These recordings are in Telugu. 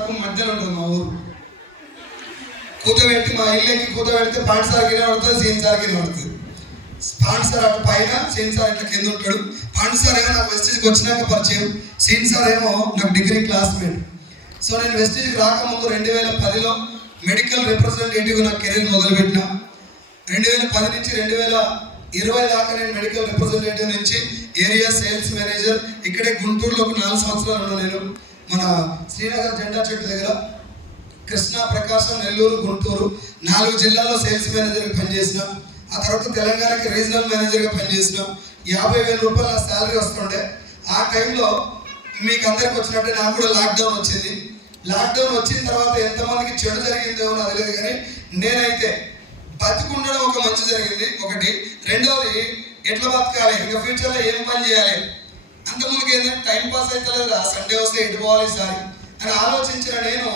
మధ్యలో ఉంటుంది మా ఊరు. కూతబెట్టి మా ఇల్లకి కూతబెడితే పాండ్సార్ గిరి పడుతుంది సీన్సార్ గిరి పడుతుంది. పాండ్సార్ అటు పైన సీన్సార్ ఇట్లా కింద ఉంటాడు. పాండ్సార్ ఏమో నాకు వెస్టేజ్కి వచ్చినాక పరిచయం. సీన్సార్ ఏమో నాకు డిగ్రీ క్లాస్మేట్. సో నేను వెస్టేజ్కి రాకముందు రెండు వేల పదిలో మెడికల్ రిప్రజెంటేటివ్ నా కెరీర్ మొదలుపెట్టిన. రెండు వేల పది నుంచి రెండు వేల ఇరవై దాకా నేను మెడికల్ రిప్రజెంటేటివ్ నుంచి ఏరియా సేల్స్ మేనేజర్ ఇక్కడే గుంటూరులో ఒక నాలుగు సంవత్సరాలు ఉన్నా నేను. మన శ్రీనగర్ జెండా చెట్టు దగ్గర కృష్ణా ప్రకాశం నెల్లూరు గుంటూరు నాలుగు జిల్లాల్లో సేల్స్ మేనేజర్గా పనిచేసిన ఆ తర్వాత తెలంగాణకి రీజనల్ మేనేజర్గా పనిచేసిన యాభై వేల రూపాయలు నా శాలరీ వస్తుండే. ఆ టైంలో మీకు అందరికి వచ్చినట్టే నాకు కూడా లాక్డౌన్ వచ్చింది. లాక్డౌన్ వచ్చిన తర్వాత ఎంతమందికి చెడు జరిగిందో నాకు తెలియదు కానీ నేనైతే బతికుండడం ఒక మంచి జరిగింది. ఒకటి. రెండవది ఎట్లా బతకాలి? ఇంకా ఫ్యూచర్లో ఏం పని చేయాలి? అంతకుముందుకు ఏంటంటే టైం పాస్ అయితే సండే వస్తే ఎటు పోవాలి సారి? అని ఆలోచించిన నేను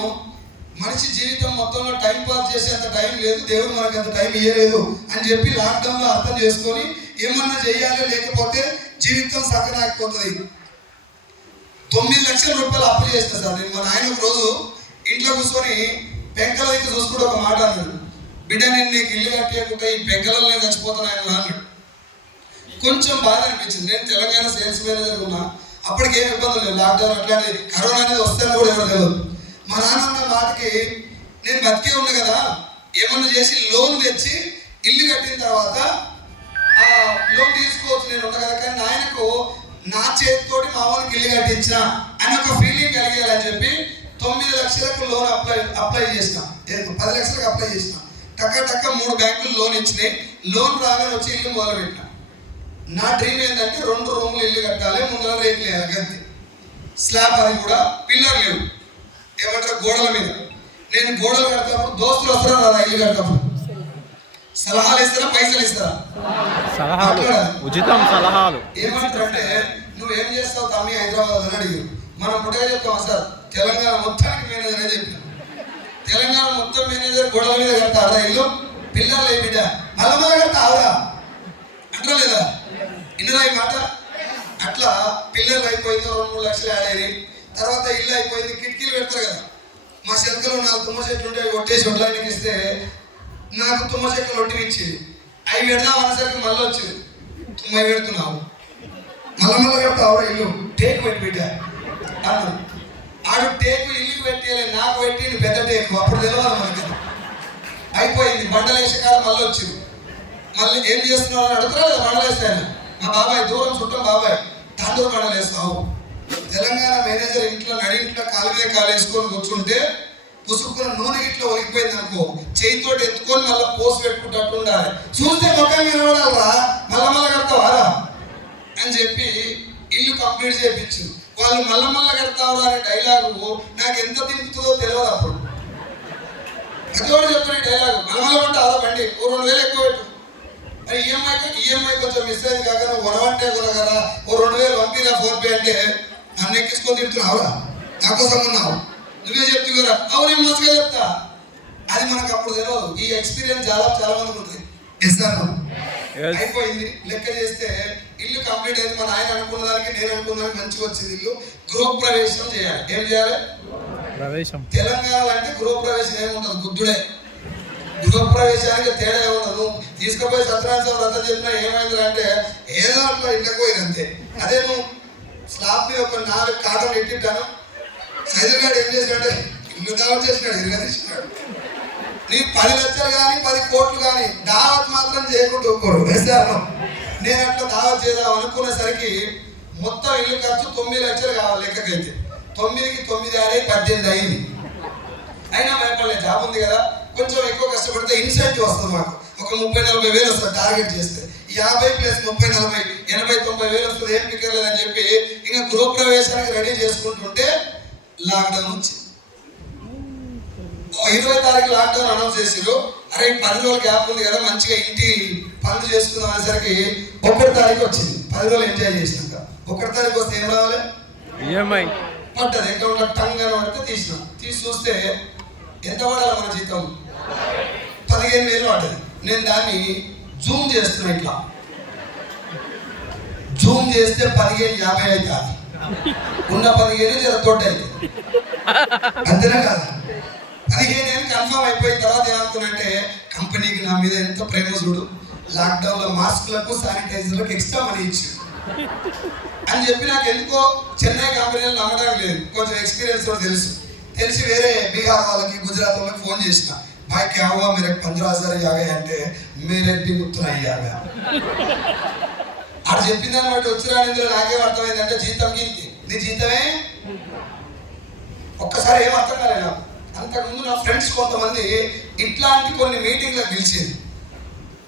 మనిషి జీవితం మొత్తంలో టైం పాస్ చేసేంత టైం లేదు. దేవుడు మనకు అంత టైం ఇవ్వలేదు అని చెప్పి లాక్డౌన్లో అర్థం చేసుకొని ఏమన్నా చేయాలి లేకపోతే జీవితం సక్కనాకపోతుంది తొమ్మిది లక్షల రూపాయలు అప్పు చేసిన సార్. నేను మన ఆయన ఒక రోజు ఇంట్లో కూర్చొని పెంకల దగ్గర చూసుకుంటూ ఒక మాట అన్నాడు. బిడ్డ నేను నీకు ఇల్లు కట్టేయకుండా ఈ పెంకలలో నేను చచ్చిపోతాను ఆయన అన్నాడు. కొంచెం బాధ అనిపించింది. నేను తెలంగాణ సేల్స్ మేనేజర్ ఉన్నా అప్పటికి ఏం ఇబ్బందులు లేదు లాక్డౌన్ అట్లాంటి కరోనా అనేది వస్తాను కూడా ఎవరు తెలియదు మా నాన్న మాటకి నేను బతికే ఉన్నా కదా ఏమన్నా చేసి లోన్ తెచ్చి ఇల్లు కట్టిన తర్వాత ఆ లోన్ తీసుకోవచ్చు నేను ఉన్నా కదా కానీ నాయనకు నా చేతితోటి మా వాళ్ళకి ఇల్లు కట్టించిన అని ఒక ఫీలింగ్ కలిగేయాలని చెప్పి తొమ్మిది లక్షలకు లోన్ అప్లై అప్లై చేసిన. పది లక్షలకు అప్లై చేసిన. టక్క టక్క మూడు బ్యాంకులు లోన్ ఇచ్చినాయి. లోన్ రాగానే వచ్చి ఇల్లు మొదలుపెట్టిన. నా డ్రీమ్ ఏంటంటే రెండు రూములు ఇల్లు కట్టాలి ముందర రేట్లు వేయాలి అంతే. స్లాబ్ అది కూడా పిల్లర్ లేవు. ఏమంటారు? గోడల మీద. నేను గోడలు కడతాప్పుడు దోస్తులు వస్తారా రాదా ఇల్లు కడతాప్పుడు సలహాలు ఇస్తారా? పైసలు ఇస్తారా? సలహాలు. ఉచితం సలహాలు. ఏమంటారంటే నువ్వేం చేస్తావు తమ్మి? హైదరాబాద్ అని అడిగారు. మనం పుట్టగా చెప్తాం సార్? తెలంగాణ మొత్తానికి మేనేజర్ అని చెప్పిన. తెలంగాణ మొత్తం మేనేజర్ గోడల మీద కడతారా ఇల్లు? పిల్లలు ఏ బిడ్డ మళ్ళా కడతావురా అంటారా లేదా? ఇన్నరా ఈ మాట? అట్లా పిల్లలు అయిపోయింది రెండు మూడు లక్షలు యాడ్ అయినాయి. తర్వాత ఇల్లు అయిపోయింది కిటికీలు పెడతారు కదా. మా చెలకలో నాకు తుమ్మ చెట్లు ఉంటే కొట్టేసి వడ్లానికి ఇస్తే నాకు తుమ్మ చెట్లు ఒట్టి అవి పెడదాం అనేసరికి మళ్ళీ వచ్చింది. తుమ్మ పెడుతున్నావు. మళ్ళీ మళ్ళీ పెడతావు ఇల్లు. టేకు పెట్టి పెట్టా. అన్నాడు ఆడు టేకు ఇల్లు పెట్టేయాలి నాకు పెట్టి పెద్ద టేకు. అప్పుడు తెలియదు మనకి. అయిపోయింది. బండలేసే కాలం మళ్ళీ వచ్చింది. మళ్ళీ ఏం చేస్తున్నావు అని అడుగుతున్నా లేదా మా బాబాయ్ దూరం చుట్టం బాబాయ్ తాండూరు బండలేస్తావు తెలంగాణ మేనేజర్ ఇంట్లో నడింట్లో ఇంట్లో కాలు వేసుకొని కూర్చుంటే పుసుకున్న నూనె ఇట్లా ఒలిగిపోయింది అనుకో. చేయితో ఎత్తుకొని మళ్ళీ పోసి పెట్టుకుంటట్టు ఉండాలి. చూస్తే ముఖం వినబడాలరా. మళ్ళా మళ్ళా కడతావారా అని చెప్పి ఇల్లు కంప్లీట్ చేయించు. వాళ్ళు మళ్ళా మళ్ళా కడతావరా అనే డైలాగు నాకు ఎంత తింపుతుందో తెలియదు అప్పుడు. ప్రతివాడు చెప్తున్న డైలాగ్. మలమల పంట ఆదా బండి. ఓ రెండు వేలు ఎక్కువ పెట్టు. ఈఎంఐ ఈఎంఐ కొంచెం మిస్ అయింది కాక నువ్వు కొనవంటే కొనగరా ఓ రెండు వేలు పంపిరా ఫోన్ పే అంటే నన్ను ఎక్కించుకొని తిడుతున్నావురా నా కోసం ఉన్నావు. నువ్వే చెప్తూ కదా అవును నేను మంచిగా చెప్తా. అది మనకు అప్పుడు తెలియదు ఈ ఎక్స్పీరియన్స్ చాలా చాలా మందికి ఉంటుంది. ఇస్తాను. అయిపోయింది. లెక్క చేస్తే ఇల్లు కంప్లీట్ అయింది. మా నాయన అనుకున్న దానికి నేను అనుకున్న దానికి మంచిగా వచ్చింది ఇల్లు. గృహ ప్రవేశం చేయాలి. ఏం చేయాలి? ప్రవేశం. తెలంగాణలో అంటే గృహప్రవేశం ఏముండదు? బుద్ధుడే. గృహప్రవేశానికి తేడా ఏముండదు తీసుకుపోయి సత్యనారాయణ స్వామి వ్రతం చెప్పినా ఏమైంది అంటే ఏదో అట్లా ఇంట్లోకి పోయింది అంతే. అదే నువ్వు స్లాబ్ మీద ఒక నాలుగు కాటలు ఎట్టిట్టాను సైదుగాడు ఏం చేశాడు ఇల్లు దావత్ చేసినాడు ఇల్లు తీసుకున్నాడు నీ పది లక్షలు కానీ పది కోట్లు కానీ దావత్ మాత్రం చేయకుండా ఒక్కరు వేసాను నేను అట్లా దావత్ చేద్దాం అనుకునేసరికి మొత్తం ఇల్లు ఖర్చు తొమ్మిది లక్షలు కావాలి లెక్కకైతే. తొమ్మిదికి తొమ్మిది అరే పద్దెనిమిది అయింది. అయినా భయపడలేదు జాబ్ ఉంది కదా. కొంచెం ఎక్కువ కష్టపడితే ఇన్సెంటివ్ వస్తుంది మాకు. ఒక ముప్పై నలభై వేలు వస్తుంది టార్గెట్ చేస్తే. యాభై ప్లస్ ముప్పై నలభై ఎనభై తొంభై వేలు వస్తుంది ఏం పిక్కర్లేదని చెప్పి ఇంకా గృహప్రవేశానికి రెడీ చేసుకుంటుంటే లాక్డౌన్ వచ్చింది. ఇరవై తారీఖు లాక్డౌన్ అనౌన్స్ చేసిరు అరే పది రోజులు గ్యాప్ ఉంది కదా మంచిగా ఇంటి పనులు చేసుకుందాం అనేసరికి ఒకటి తారీఖు వచ్చింది. పది రోజులు ఎంజాయ్ చేసినాక. ఒకటి తారీఖు వస్తే ఏం రావాలి? ఈఎంఐ పడ్డది అకౌంట్లో టంగ్ అని పడితే తీసినాం. తీసి చూస్తే ఎంత పడాలి మన జీతం? పదిహేను వేలు పడ్డది. నేను దాన్ని జూమ్ చేస్తున్నా ఇట్లా. జూమ్ చేస్తే పదిహేను యాభై అవుతుంది. ఉన్న పదిహేను జర తోట అయితే. అంతేనా కాదు? పదిహేను ఏళ్ళు కన్ఫర్మ్ అయిపోయిన తర్వాత ఏమనుకున్నంటే కంపెనీకి నా మీద ఎంత ప్రేమ చూడు. లాక్డౌన్లో మాస్క్లకు శానిటైజర్లకు ఎక్స్ట్రా మనీ ఇచ్చింది అని చెప్పి నాకు ఎందుకో చెన్నై కంపెనీలు నమ్మడం లేదు. కొంచెం ఎక్స్పీరియన్స్ కూడా తెలుసు. తెలిసి వేరే బీహార్ వాళ్ళకి గుజరాత్ వాళ్ళకి ఫోన్ చేసిన. भाई क्या हुआ मेरे पंद्रह हजार आ गए అంటే मेरे भी उतना ही आ गया ఆడు చెప్పిన దాన్ని బట్టి వచ్చిన ఇందులో నాకేం అర్థమైందంటే జీతం గిరికి నీ జీతమే ఒక్కసారి ఏం అర్థం కాలేదు నాకు అంతకుముందు నా ఫ్రెండ్స్ కొంతమంది ఇట్లాంటి కొన్ని మీటింగ్లకు పిలిచేది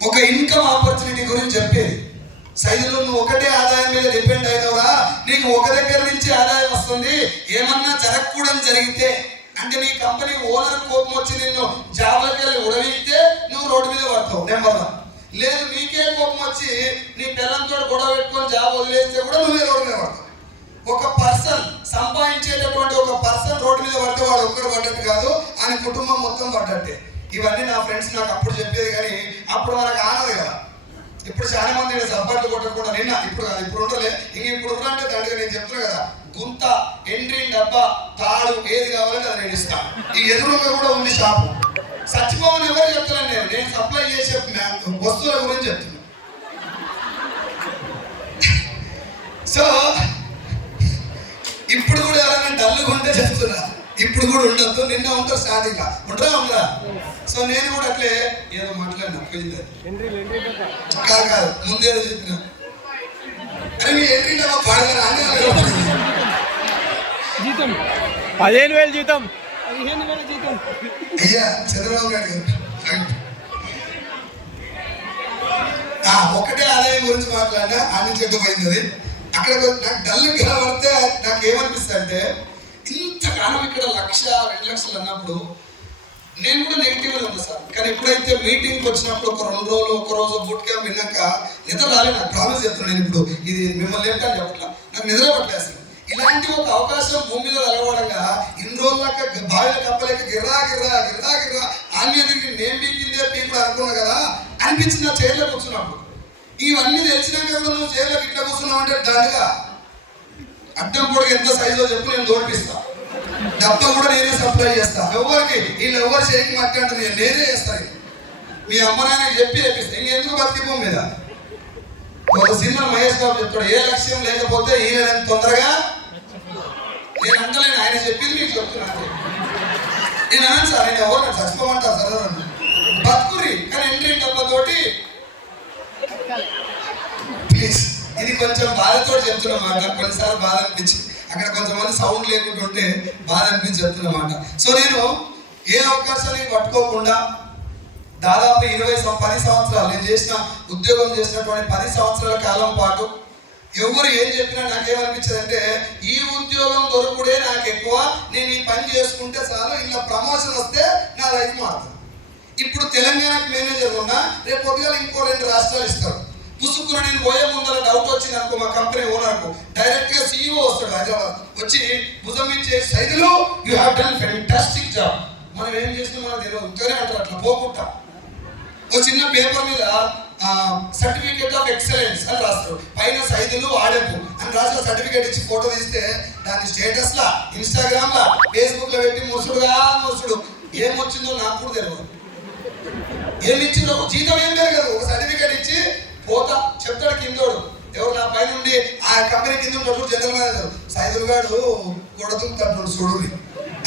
ఒక ఇన్కమ్ ఆపర్చునిటీ గురించి చెప్పేది సైజులో నువ్వు ఒకటే ఆదాయం మీద డిపెండ్ అయినవురా నీకు ఒక దగ్గర నుంచి ఆదాయం వస్తుంది ఏమన్నా జరగకూడదు జరిగితే అంటే నీ కంపెనీ ఓనర్ కోపం వచ్చి నిన్ను జాబ్లకి వెళ్ళి ఉడవిస్తే నువ్వు రోడ్డు మీద పడతావు నెంబర్ వన్. లేదు నీకే కోపం వచ్చి నీ పిల్లలతో గొడవ పెట్టుకొని జాబ్ వదిలేస్తే కూడా నువ్వే రోడ్డు మీద పడతావు. ఒక పర్సన్ సంపాదించేటటువంటి ఒక పర్సన్ రోడ్డు మీద పడితే వాడు ఒక్కడు పడ్డట్టు కాదు ఆయన కుటుంబం మొత్తం పడ్డట్టే. ఇవన్నీ నా ఫ్రెండ్స్ నాకు అప్పుడు చెప్పేది కానీ అప్పుడు మనకు ఆనదు కదా. ఇప్పుడు చాలా మంది సబ్బాట్లు కొట్టకుండా నిన్న ఇప్పుడు కాదు ఇప్పుడు ఉండలే. ఇంక ఇప్పుడు ఉండాలంటే దండగా నేను చెప్తున్నా కదా. గుంత ఎండ్రిన్ డబ్బా తాడు ఏది కావాలంటే అది నేను ఇస్తాను. ఈ ఎదురుగా కూడా ఉంది షాపు. చచ్చిపోమని ఎవరు చెప్తున్నాను నేను? నేను సప్లై చేసే వస్తువుల గురించి చెప్తున్నా. సో ఇప్పుడు కూడా ఎవరైనా డల్గా ఉంటే చెప్తున్నా. ఇప్పుడు కూడా ఉండొద్దు నిన్న ఉంటారు స్టార్టింగ్గా ఉంటారా ఉండరా? సో నేను కూడా అట్లే ఏదో మాట్లాడినా పోయింది. కాదు కాదు ముందేదో చెప్పిన. అరే మీ ఎంట్రీ అన్నీ అలాగే జీతం. పదిహేను వేలు జీతం. పదిహేను వేల జీతం. అయ్యా చంద్రబాబు నాయుడు గారు ఒకటే ఆదాయం గురించి మాట్లాడినా ఆ నుంచి పోయింది అక్కడ నాకు డల్ కనబడితే నాకు ఏమనిపిస్తుంది అంటే ఇంతకాలం ఇక్కడ లక్ష రెండు లక్షలు అన్నప్పుడు నేను కూడా నెగిటివ్ ఉన్నా సార్. కానీ ఎప్పుడైతే మీటింగ్కి వచ్చినప్పుడు ఒక రెండు రోజులు ఒక రోజు బూట్ క్యాంప్ విన్నాక నిద్ర రాలేదు. నాకు ప్రామిస్ చెప్తున్నాను నేను ఇప్పుడు. ఇది మిమ్మల్ని ఏంటని చెప్పట్లా. నాకు నిద్ర పట్టలేదు అసలు. ఇలాంటి ఒక అవకాశం భూమి మీద అలవడంగా ఇన్ని రోజులక బావిల కప్పలేక గిర్రా గిర్రా గిర్రా గిర్రా ఆన్య తిరిగి నేను పీకిందే పీకుడు అనుకున్నా కదా అనిపించింది ఆ చైర్లో కూర్చున్నప్పుడు. ఇవన్నీ తెలిసినాక కూడా నువ్వు చైర్లో ఇట్లా కూర్చున్నావు అంటే దండగా అడ్డం కూడా ఎంత సైజులో చెప్పు నేను తోడిపిస్తా. డబ్బా కూడా నేనే సప్లై చేస్తా. ఎవరికి? వీళ్ళు ఎవరు చేయకి మాట్లాడుతుంది నేను నేనే చేస్తాను మీ అమ్మ నాయన చెప్పి చెప్పిస్తా ఇంకెందుకు బతికిపో మీద? ఒక సినిమా మహేష్ బాబు చెప్తాడు ఏ లక్ష్యం లేకపోతే ఈయన తొందరగా నేను అంటలేను ఆయన చెప్పింది మీకు చెప్తున్నాను నేను అన్నాను సార్ ఆయన ఎవరు నన్ను చచ్చిపోమంటారు సార్ బతుకురి కానీ ఎంట్రీ డబ్బతోటి ప్లీజ్ ఇది కొంచెం బాధతో చెప్తున్నమాట కొన్నిసార్లు బాధ అనిపించి అక్కడ కొంతమంది సౌండ్ లేకుండా ఉంటే బాధ అనిపించి చెప్తున్నమాట సో నేను ఏ అవకాశాన్ని పట్టుకోకుండా దాదాపు ఇరవై పది సంవత్సరాలు నేను చేసిన ఉద్యోగం చేసినటువంటి పది సంవత్సరాల కాలం పాటు ఎవరు ఏం చెప్పినా నాకేమనిపించదు అంటే ఈ ఉద్యోగం దొరకుడే నాకు ఎక్కువ నేను ఈ పని చేసుకుంటే చాలు ఇలా ప్రమోషన్ వస్తే నా లైఫ్ మారుతుంది. ఇప్పుడు తెలంగాణకి మేనేజర్ ఉన్నా రేపు పొద్దుగాల ఇంకో రెండు రాష్ట్రాలు ఇస్తారు. పుసుకున్న నేను పోయే ముందర డౌట్ వచ్చింది అనుకో మా కంపెనీ ఓనర్కు డైరెక్ట్గా సీఈఓ వస్తాడు హైదరాబాద్. వచ్చి భుజం ఇచ్చే సైజులో you have done fantastic job మనం ఏం చేసినా మనకు తెలియదు. ఉత్తరే అంటారు అట్లా పోకుండా. ఓ చిన్న పేపర్ మీద సర్టిఫికేట్ ఆఫ్ ఎక్సలెన్స్ అని రాస్తారు. పైన సైజులు ఆడపు అని రాసిన సర్టిఫికేట్ ఇచ్చి ఫోటో తీస్తే దాని స్టేటస్ లా ఇన్స్టాగ్రామ్ లా ఫేస్బుక్లో పెట్టి ముసుడుగా ముసుడు ఏమొచ్చిందో నాకు కూడా తెలియదు ఏమి ఇచ్చిందో జీతం ఏం పెరగదు. ఒక సర్టిఫికేట్ ఇచ్చి పోతా. చెప్తాడు కిందోడు. ఎవరు నా పైన ఉండి ఆ కంపెనీ కింద ఉంటాడు జనరల్ మేనేజర్ సైదులు గాడు కొడుతుంటాడు చూడు.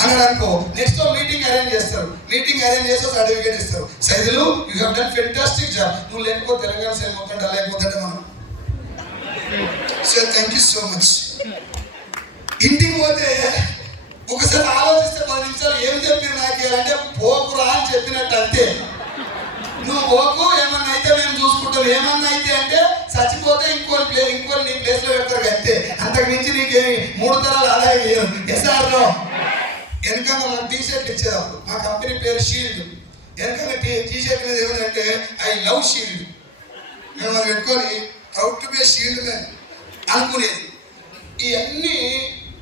అన్నాడు అనుకో. నెక్స్ట్ మీటింగ్ అరేంజ్ చేస్తారు. మీటింగ్ అరేంజ్ చేస్తే సర్టిఫికేట్ ఇస్తారు. సైజులు you have done fantastic job నువ్వు లేకపోతే తెలంగాణ సైన్ మొత్తం డల్ అయిపోతుంటే మనం. Sir thank you so much ఇంటికి పోతే ఒకసారి ఆలోచిస్తే పది నిమిషాలు ఏం చెప్పారు నాకు అంటే పోకురా అని చెప్పినట్టు అంతే. నువ్వు పోకు ఏమన్నా అయితే మేము చూసుకుంటాం. ఏమన్నా అయితే అంటే చచ్చిపోతే ఇంకో ప్లేస్ ఇంకో నీ ప్లేస్లో పెడతారు అంతే. అంతకు మించి నీకేమి మూడు తరాలు ఆదాయం ఎస్ ఆర్ వెనకాల వెనక మనకు టీ షర్ట్ ఇచ్చేటప్పుడు మా కంపెనీ పేరు షీల్డ్. వెనకాల టీ టీ షర్ట్ మీద ఏమంటే ఐ లవ్ షీల్డ్. మేము మనం పెట్టుకొని proud to be shield man. అనుకునేది. ఇవన్నీ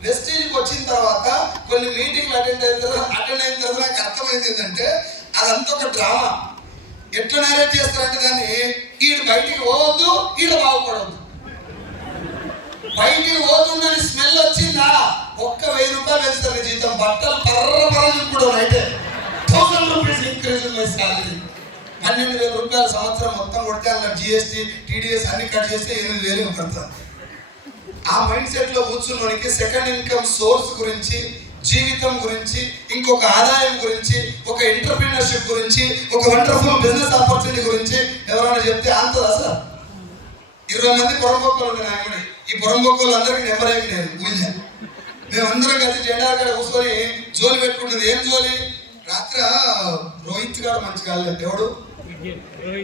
వెస్టేజ్కి వచ్చిన తర్వాత కొన్ని మీటింగ్లు అటెండ్ అయిన తర్వాత అటెండ్ అయిన తర్వాత నాకు అర్థమైంది ఏంటంటే అదంతా ఒక డ్రామా. ఎట్లా నేరేట్ చేస్తారంటే దాన్ని వీడు బయటికి పోవద్దు వీడు బాగుపడవద్దు బయటికి పోతుందని స్మెల్ వచ్చిందా? ఒక్క బట్టలు పర్ర పర్ర కూడా అయితే. Thousand rupees increase my salary పన్నెండు వేల రూపాయలు సంవత్సరం మొత్తం కొడితే అందులో జిఎస్టీ టీడీఎస్ అన్ని కట్ చేస్తే ఎనిమిది వేలు పడుతుంది ఆ మైండ్ సెట్లో కూర్చున్నోనికి సెకండ్ ఇన్కమ్ సోర్స్ గురించి జీవితం గురించి ఇంకొక ఆదాయం గురించి ఒక ఎంటర్ప్రీనర్షిప్ గురించి ఒక వండర్ఫుల్ బిజినెస్ ఆపర్చునిటీ గురించి ఎవరైనా చెప్తే అంతదా సార్? ఇరవై మంది పొరంబొక్కలు ఉన్నాయి నాయకుడి. ఈ పొరంబొక్కలు అందరికీ నెంబర్ అయ్యి నేను పూజ మేమందరం కలిసి జెండా కాడ కూర్చొని జోలి పెట్టుకుంటుంది. ఏం జోలి? రాత్ర రోహిత్ గారు మంచి కాలేదు ఎవడు?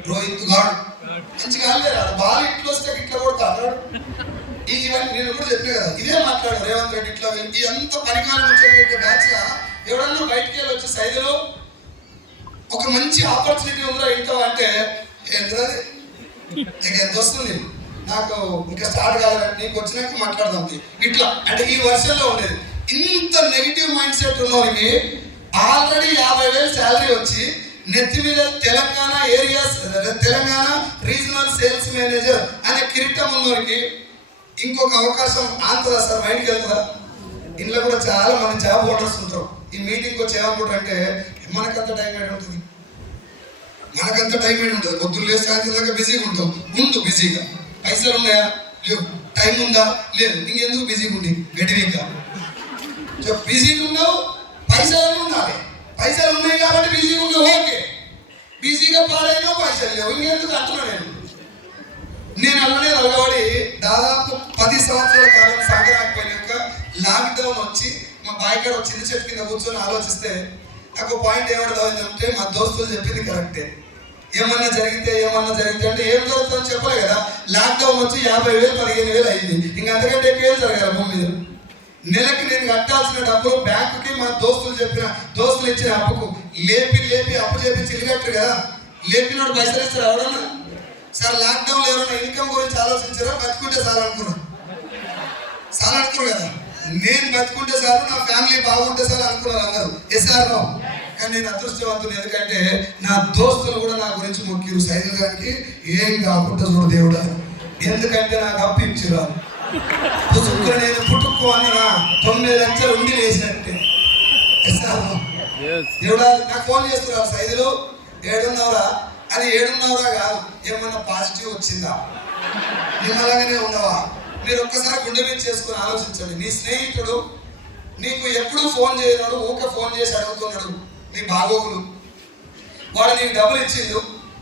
రోహిత్ గాడు. మంచి కాలేదు బాల్ ఇట్లా వస్తే ఇట్లా కొడతా అన్నాడు. ఈ- ఇవన్నీ నేను కూడా చెప్పిన కదా. ఇదే మాట్లాడు రేవంత్ రెడ్డి ఇట్లా వెళ్ళి. ఈ అంత పనికాలం వచ్చే బ్యాచ్ ఎవడన్నా బయటికి వెళ్ళి వచ్చి సైజులో ఒక మంచి ఆపర్చునిటీ ఉందా ఇంటావా అంటే ఏంటది నీకు ఎంత వస్తుంది? నాకు ఇంకా స్టార్ట్ కావాలి నీకు వచ్చినాక మాట్లాడదాం ఇట్లా. అంటే ఈ వర్షంలో ఉండేది. ఇంత నెగిటివ్ మైండ్ సెట్ ఉన్నవారికి ఆల్రెడీ యాభై వేలు శాలరీ వచ్చి నెత్తి మీద Telangana areas Telangana regional sales manager అనే కిరీటం ఉన్నవారికి ఇంకొక అవకాశం ఆంతదా సార్ బయటికి వెళ్తారా? ఇంట్లో కూడా చాలా మంది జాబ్ హోల్డర్స్ ఉంటారు. ఈ మీటింగ్ వచ్చి ఏమనుకుంటారు అంటే మనకంత టైం ఏంటి ఉంటుంది. మనకంత టైం ఏంటి ఉంటుంది. పొద్దున్న లేసి సాయంత్రం దాకా బిజీగా ఉంటాం. ముందు బిజీగా. పైసలు ఉన్నాయా? లేవు టైం ఉందా? లేదు. ఇంకెందుకు బిజీగా ఉండి? గడివిగా బిజీగా ఉన్నావు? పైసలు ఉండాలి. పైసలు ఉన్నాయి కాబట్టి బిజీగా ఉన్నావు ఓకే. బిజీగా పాడైనా పైసలు లేవు. ఇంకెందుకు? అంటున్నా నేను. నేను అలానే అలగబడి దాదాపు పది సంవత్సరాల కాలం సాగరాకపోయినాక లాక్డౌన్ వచ్చి మా బాయికాడ ఒక చిన్న చెట్టు కింద కూర్చొని ఆలోచిస్తే నాకు పాయింట్ ఏమర్థమైందంటే మా దోస్తులు చెప్పింది కరెక్టే ఏమన్నా జరిగితే ఏమన్నా జరిగితే అంటే ఏం జరుగుతుందని చెప్పలే కదా. లాక్డౌన్ వచ్చి యాభై వేలు పదిహేను వేలు అయింది. ఇంకా అంతకంటే ఎక్కువ ఏం జరగాలి భూమి మీద? నెలకి నేను కట్టాల్సిన డబ్బులు బ్యాంకుకి మా దోస్తులు చెప్పిన దోస్తులు ఇచ్చిన అప్పుకు. లేపి లేపి అప్పు చేపించి ఇల్లు కదా. లేపినోడు పైసలు ఇస్తారు ఎవడన్నా? సార్ లాక్డౌన్లో ఎవరైనా ఇన్కమ్ గురించి ఆలోచించారా? బతుకుంటే సార్ అనుకున్నారు సార్ అనుకున్నారు కదా. నేను బతుకుంటే సార్ నా ఫ్యామిలీ బాగుంటే సార్ అనుకున్నారు అందరూ. ఎస్ఆర్ రావు కానీ నేను అదృష్టవంతులు ఎందుకంటే నా దోస్తులు కూడా నా గురించి మొక్కిరు. సైజు గారికి ఏం కాకుండా చూడు దేవుడా. ఎందుకంటే నాకు అప్పు ఇచ్చిరా పుసుక్కున నేను పుట్టుకో అని నా తొమ్మిది లక్షలు ఉండి వేసినట్టే దేవుడా నాకు ఫోన్ చేస్తున్నారు సైదులు. ఏడున్నవరా? అది ఏడున్నవరా కాదు. ఏమన్నా పాజిటివ్ వచ్చిందా? నిమ్మలంగానే ఉన్నావా? మీరు ఒక్కసారి గుండె మీద చేసుకుని ఆలోచించండి. నీ స్నేహితుడు నీకు ఎప్పుడు ఫోన్ చేయనాడు ఊకే ఫోన్ చేసి అడుగుతున్నాడు. నీ బాగోగులు. వాడు నీకు డబ్బులు ఇచ్చిండు.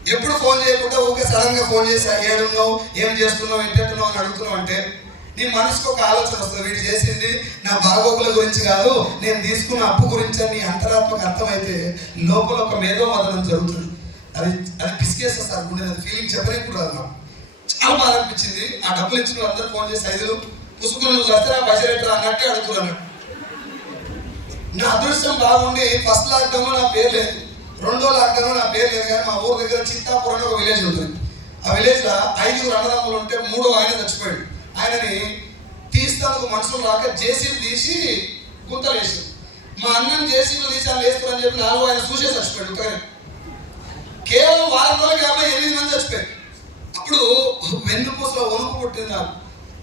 ఎప్పుడు ఫోన్ చేయకుండా ఊకే సడన్గా ఫోన్ చేసి ఏడున్నావు? ఏం చేస్తున్నావు? ఏంటంటున్నావు అని అడుగుతున్నావు అంటే నీ మనసుకు ఒక ఆలోచన వస్తుంది. వీడు చేసింది నా బాగోగుల గురించి కాదు నేను తీసుకున్న అప్పు గురించి అని నీ అంతరాత్మకు అర్థమైతే లోపల ఒక మేధో మదనం జరుగుతుంది. అది అది పిసికేస్తా సార్ గుండె అది ఫీలింగ్ చెప్పలేక కూడా అన్నాం. చాలా బాధ అనిపించింది. ఆ డబ్బులు ఇచ్చిన అందరూ ఫోన్ చేసి ఐదులు పుసుకులు నువ్వు వస్తారా ఎట్లా అన్నట్టే అడుగుతున్నాను. నా అదృష్టం బాగుండి ఫస్ట్ లాక్డౌన్ నా పేరు లేదు. రెండో లాక్డౌన్ నా పేరు లేదు కానీ మా ఊరు దగ్గర చిత్తాపురం ఒక విలేజ్ ఉంటుంది. ఆ విలేజ్లో ఐదుగురు అన్నదమ్ములు ఉంటే మూడో ఆయన చచ్చిపోయాడు. ఆయనని తీస్తానికి మనుషులు రాక జేసీలు తీసి గుంతలేసి మా అన్నం జేసీలు తీసి అని వేస్తారని చెప్పి నాలుగు ఆయన చూసే చచ్చిపోయాడు ఉత్తగానే కేవలం వారం రోజులకి అబ్బాయి ఎనిమిది మంది చచ్చిపోయారు. అప్పుడు వెన్నుపూసలో వణుకు పుట్టింది నాకు.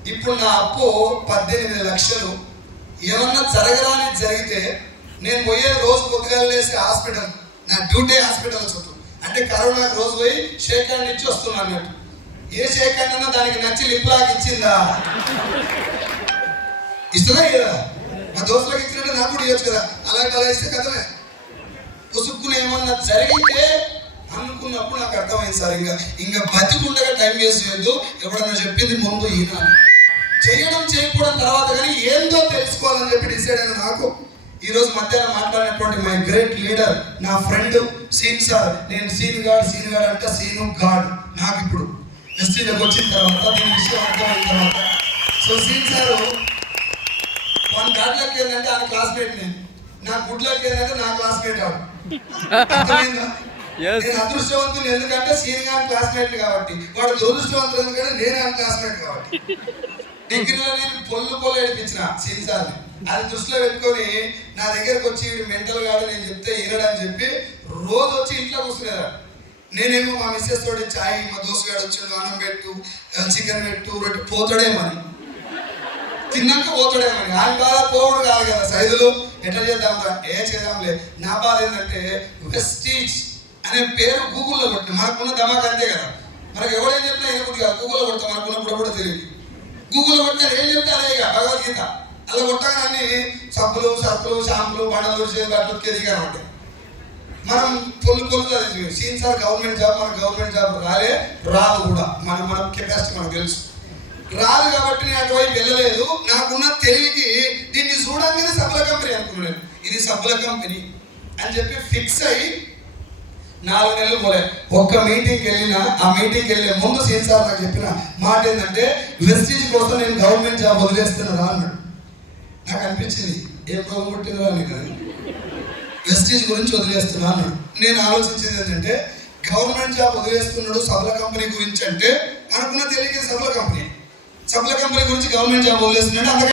ఇప్పుడు నా అప్పు పద్దెనిమిది లక్షలు. ఏమన్నా జరగరాని జరిగితే నేను పోయే రోజు పొద్దుగాల లేసి హాస్పిటల్ నా డ్యూటీ హాస్పిటల్ చుట్టూ అంటే కరోనాకు రోజు పోయి షేక్ హ్యాండ్ ఇచ్చి వస్తున్నాను అన్నట్టు ఏ షేక్ హ్యాండ్ అన్నా దానికి నచ్చి లిప్లాక్ ఇచ్చిందా? ఇస్తుందా కదా మా దోస్తులకు ఇచ్చినట్టు నాకు కూడా ఇవ్వచ్చు కదా. అలాగే అలా ఇస్తే కథమే. పుసుక్కుని ఏమన్నా జరిగితే అనుకున్నప్పుడు నాకు అర్థమైంది సార్ ఇంకా ఇంకా బతికుండగా టైం వేస్ట్ చేయొద్దు. ఎవడన్నా చెప్పింది ముందు ఈనాడు చేయడం చేయకపోవడం తర్వాత కానీ ఏందో తెలుసుకోవాలని చెప్పి డిసైడ్ అయిన నాకు ఈ రోజు మధ్యాహ్నం మాట్లాడినటువంటి మై గ్రేట్ లీడర్ నా ఫ్రెండ్ సీన్ సార్ నేను సీన్ గాడ్ సీన్ గాడ్ అంటే సీను గాడ్ నాకు ఇప్పుడు. ఎస్టీలోకి వచ్చిన తర్వాత దీని విషయం అర్థమైన తర్వాత. సో సీన్ సారు వన్ గాడ్లకి ఏంటంటే ఆయన క్లాస్మేట్ నేను. నా గుడ్లకి ఏంటంటే నా క్లాస్మేట్? Yes. నేను అదృష్టవంతులు ఎందుకంటే సీన్ గారి క్లాస్మేట్ కాబట్టి. వాడు దురదృష్టవంతులు ఎందుకంటే నేను ఆయన క్లాస్మేట్ కాబట్టి. డిగ్రీలో నేను పొల్లు పొల్లు ఏడిపించిన సీన్సార్ని. అది దృష్టిలో పెట్టుకొని నా దగ్గరకు వచ్చి మెంటల్ కాదు నేను చెప్తే ఈనడని చెప్పి రోజు వచ్చి ఇంట్లో కూర్చునేదా నేనేమో మా మిస్సెస్ తోటి చాయ్ మా దోస్తు గాడు వచ్చి అన్నం పెట్టు చికెన్ పెట్టు రొట్టె పోతాడేమని తిన్నాక పోతాడేమని ఆయన బాధ పోవడు కాదు కదా సైజులు. ఎట్లా చేద్దాం ఏ చేద్దాంలే. నా బాధ ఏంటంటే వెస్టీజ్ అనే పేరు గూగుల్లో కొట్టిన. మనకున్న ధమాక్ అంతే కదా. మనకు ఎవడేం చెప్పినా ఏం కాదు. గూగుల్లో కొడతాం మనకున్నప్పుడు కూడా తెలియదు. గూగుల్ కొట్టినా ఏం చెప్తే అదే ఇక భగవద్గీత. అలా కొట్టగానే సబ్బులు సబ్బులు షాంపులు బండలు చేతులు అట్లా ఉతికేది మనం పొల్లు పొల్లు చదివి సీన్ సార్ గవర్నమెంట్ జాబ్ మన గవర్నమెంట్ జాబ్ రాలే రాదు కూడా. మన మన కెపాసిటీ మనకు తెలుసు. రాదు కాబట్టి నేను అటువైపు వెళ్ళలేదు. నాకున్న తెలివికి దీన్ని చూడంగానే సబ్బుల కంపెనీ అనుకున్నాను ఇది సబ్బుల కంపెనీ అని చెప్పి ఫిక్స్ అయ్యి నాలుగు నెలలు పోలే. ఒక్క మీటింగ్కి వెళ్ళినా ఆ మీటింగ్కి వెళ్ళే ముందు సీన్ సార్ నాకు చెప్పిన మాట ఏంటంటే వెస్టీజ్ కోసం నేను గవర్నమెంట్ జాబ్ వదిలేస్తున్నా అన్నాడు. నాకు అనిపించింది ఏం రోగం పుట్టిందో అని వెస్టీజ్ గురించి వదిలేస్తున్నా? అన్నాడు. నేను ఆలోచించేది ఏంటంటే గవర్నమెంట్ జాబ్ వదిలేస్తున్నాడు సబల కంపెనీ గురించి అంటే మనకున్న తెలియక సబల కంపెనీ సబల కంపెనీ గురించి గవర్నమెంట్ జాబ్ వదిలేస్తున్నాడు అందుకని